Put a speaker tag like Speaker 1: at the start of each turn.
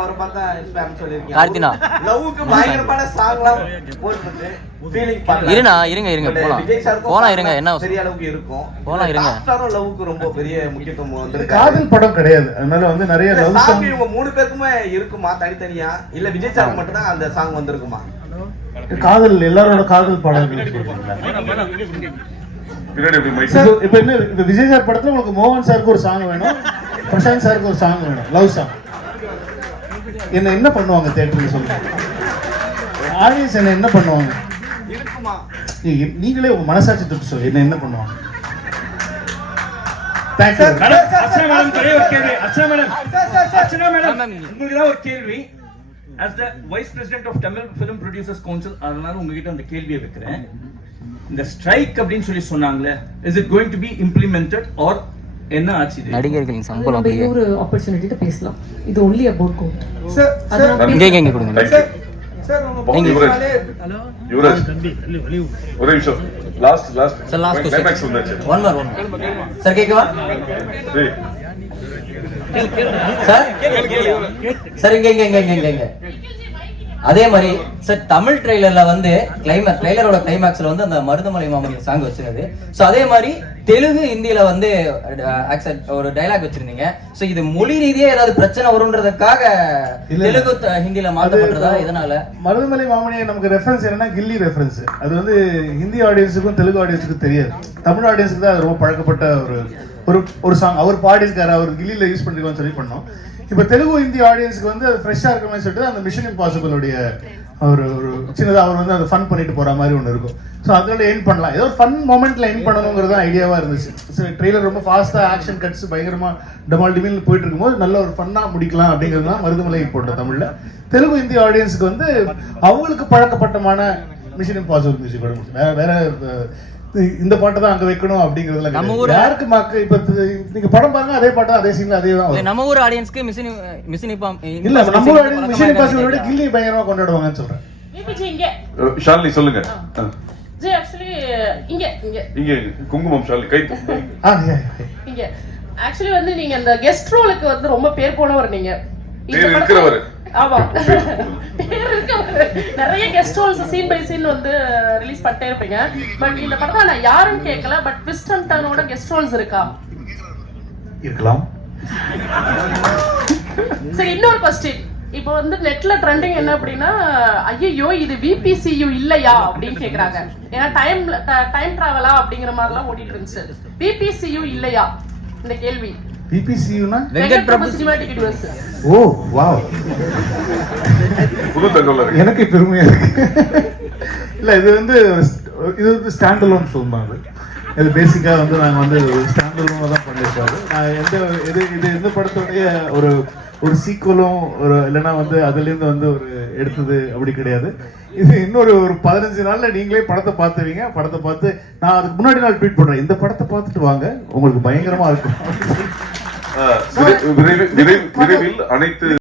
Speaker 1: அவரை பார்த்தா ஸ்பேம் சொல்லிருக்கீங்க
Speaker 2: கார்த்தினா.
Speaker 1: லவ்வுக்கு பயங்கரமான சாங்லாம் ஃபீலிங் பண்ணல
Speaker 2: இருங்க, இருங்க, போலாம். போலாம், இருங்க, என்ன அவசரம்?
Speaker 1: பெரிய அளவுக்கு இருக்கும்.
Speaker 2: போலாம், இருங்க.
Speaker 1: ஸ்டாரும் லவ்வுக்கு ரொம்ப பெரிய முக்கியத்துவம் வந்திருக்காரு
Speaker 3: காதல் படம் கிடையாது. அதனால வந்து நிறைய
Speaker 1: இந்த
Speaker 3: லவ் சாங்
Speaker 1: இவங்க மூணு பேருக்குமே இருக்குமா தனித்தனியா? இல்ல விஜய் சாருக்கு மட்டும் தான் அந்த சாங் வந்திருக்குமா?
Speaker 3: காதல் எல்லாரோட காதல் சார் இப்போ என்ன இப்ப விஜய் சார் படத்துல உங்களுக்கு மோகன் சாருக்கு ஒரு சாங் வேணும் பிரசாந்த் சாருக்கு ஒரு சாங் வேணும். லவ் சாங் என்ன என்ன பண்ணுவாங்க தேட்டர்ல சொல்லுங்க ஆடியன்ஸ் என்ன என்ன பண்ணுவாங்க? நீங்களே உங்க மனசாட்சி தொட்டு சொல்லு என்ன என்ன பண்ணுவாங்க?
Speaker 4: உங்ககிட்ட அந்த கேள்வியை வைக்கிறேன். இந்த ஸ்ட்ரைக் அப்படின்னு சொல்லி சொன்னாங்களே is it going to be implemented or என்ன ஆச்சு
Speaker 2: நடிகர்களின் சம்பளம் அப்படியே.
Speaker 5: இன்னொரு ஆப்பர்ச்சுனிட்டிட்ட பேசலாம். இது ஒன்லி அபவுட் கோட்
Speaker 1: சார்
Speaker 2: இங்கே இங்கே கொடுங்க.
Speaker 1: சார் சார் உங்க
Speaker 2: நீங்க
Speaker 1: போலீஸ்னாலே
Speaker 6: யுவராஜ் ஒரே நிமிஷம். Last last
Speaker 2: sir last one more one sir கேட்கவா
Speaker 6: டேய்,
Speaker 2: சார் சார் இங்க இங்க இங்க இங்க இங்க. அதே மாதிரி சார் தமிழ் ட்ரெய்லர்ல வந்து கிளைமேக்ஸ் ட்ரெய்லரோட கிளைமேக்ஸ்ல வந்து அந்த மருதமலை மாமணி சாங் வச்சிருந்தது ஸோ அதே மாதிரி தெலுங்கு ஹிந்தியில வந்து ஒரு டைலாக் வச்சிருந்தீங்க. ஸோ இது மொழி ரீதியா ஏதாவது பிரச்சனை வரும்ன்றதுக்காக. தெலுங்கு ஹிந்தியில மாற்றப்பட்டதா? இதனால
Speaker 3: மருதமலை மாமனியை நமக்கு ரெஃபரன்ஸ் என்னன்னா கில்லி ரெஃபரன்ஸ் அது வந்து ஹிந்தி ஆடியன்ஸுக்கும் தெலுங்கு ஆடியன்ஸுக்கும் தெரியாது. தமிழ் ஆடியன்ஸுக்கு தான் அது ரொம்ப பழக்கப்பட்ட ஒரு ஒரு ஒரு சாங் அவர் பாடியிருக்காரு அவர் கில்லியில் யூஸ் பண்ணிருக்கோம்னு சொல்லி பண்ணோம். இப்போ தெலுங்கு ஹிந்தி ஆடியன்ஸ்க்கு வந்து அது ஃப்ரெஷ்ஷாக இருக்கணும்னு சொல்லிட்டு அந்த மிஷன் இம்பாசிபிளுடைய ஒரு ஒரு சின்னதாக அவர் வந்து அதை ஃபன் பண்ணிட்டு போகிற மாதிரி ஒன்று இருக்கும். ஸோ அதோட எண்ட் பண்ணலாம். ஏதோ ஒரு ஃபன் மூமெண்ட்டில் எண்ட் பண்ணணுங்கிறது ஐடியாவாக இருந்துச்சு. சரி ட்ரெய்லர் ரொம்ப ஃபாஸ்ட்டாக ஆக்ஷன் கட்ஸ் பயங்கரமாக டபால் டிமில் போயிட்டு இருக்கும்போது நல்ல ஒரு ஃபன்னாக முடிக்கலாம் அப்படிங்கிறது தான் மருதுமலை போட்ட தமிழில். தெலுங்கு ஹிந்தி ஆடியன்ஸுக்கு வந்து அவங்களுக்கு பழக்கப்பட்டமான மிஷன் இம்பாசிபிள் மியூசிக் வேற வேற இந்த பாட்டை தான் அங்க வைக்கணும் அப்படிங்கிறதுல
Speaker 2: நம்ம. ஊரு-
Speaker 3: யாருக்கு மாக்கு இப்ப நீங்க படம் பாருங்க அதே பாட்டு அதே சீன்ல அதே தான்.
Speaker 2: நம்ம ஊர் ஆடியன்ஸ்க்கு மிஷின் மிஷின் இப்போ
Speaker 3: இல்ல நம்ம ஆடியன்ஸ் மிஷன் இம்பாசிபிள் விட கில்லி பயங்கரமா கொண்டாடுவாங்கன்னு சொல்றேன்.
Speaker 6: ஷாலினி சொல்லுங்க. அஹ்,
Speaker 7: ஜி ஆக்சுவலி இங்க இங்க.
Speaker 6: இங்க குங்குமம் ஷாலினி கை.
Speaker 7: இங்க. ஆக்சுவலி வந்து நீங்க அந்த கெஸ்ட் ரோலுக்கு வந்து ரொம்ப பேர் போனவர் நீங்க.
Speaker 6: இருக்கிறவரு.
Speaker 7: ஆமா. நிறைய guest roles scene by scene வந்து ரிலீஸ் பண்ணிட்டே இருப்பீங்க. பட் இந்த படத்துல நான் யாருன்னு கேட்கல பட் ட்விஸ்ட் அண்ட் டர்னோட கெஸ்ட் ரோல்ஸ் இருக்கா?
Speaker 3: இருக்கலாம்.
Speaker 7: சரி இன்னொரு கொஸ்டின் இப்போ வந்து நெட்ல ட்ரெண்டிங் என்ன அப்படின்னா ஐயோ இது விபிசியு இல்லையா அப்படின்னு கேக்குறாங்க. ஏன்னா டைம் டைம் டிராவலா அப்படிங்கிற மாதிரிலாம் ஓடிட்டு இருந்துச்சு. விபிசியு இல்லையா? இந்த கேள்வி.
Speaker 3: பிபிசியூனா
Speaker 2: Venkat Prabhu
Speaker 7: cinematic universe
Speaker 3: oh wow எனக்கு பெருமையா இருக்கு. இல்ல இது வந்து இது வந்து ஸ்டாண்ட் அலோன் ஃபிலிம் அது. இது பேசிக்காக வந்து நாங்கள் வந்து ஸ்டாண்ட் அலோனாக தான் பண்ணியிருக்கோம் அது. நான் எந்த இது இது எந்த படத்துடைய ஒரு ஒரு சீக்குவலும் ஒரு இல்லைன்னா வந்து அதுலேருந்து வந்து ஒரு எடுத்தது அப்படி கிடையாது. இது இன்னொரு ஒரு பதினஞ்சு நாள்ல நீங்களே படத்தை பார்த்துவீங்க படத்தை பார்த்து நான் அதுக்கு முன்னாடி நாள் ட்வீட் பண்றேன் இந்த படத்தை பார்த்துட்டு வாங்க. உங்களுக்கு பயங்கரமா இருக்கும்.
Speaker 6: விரைவில் அனைத்து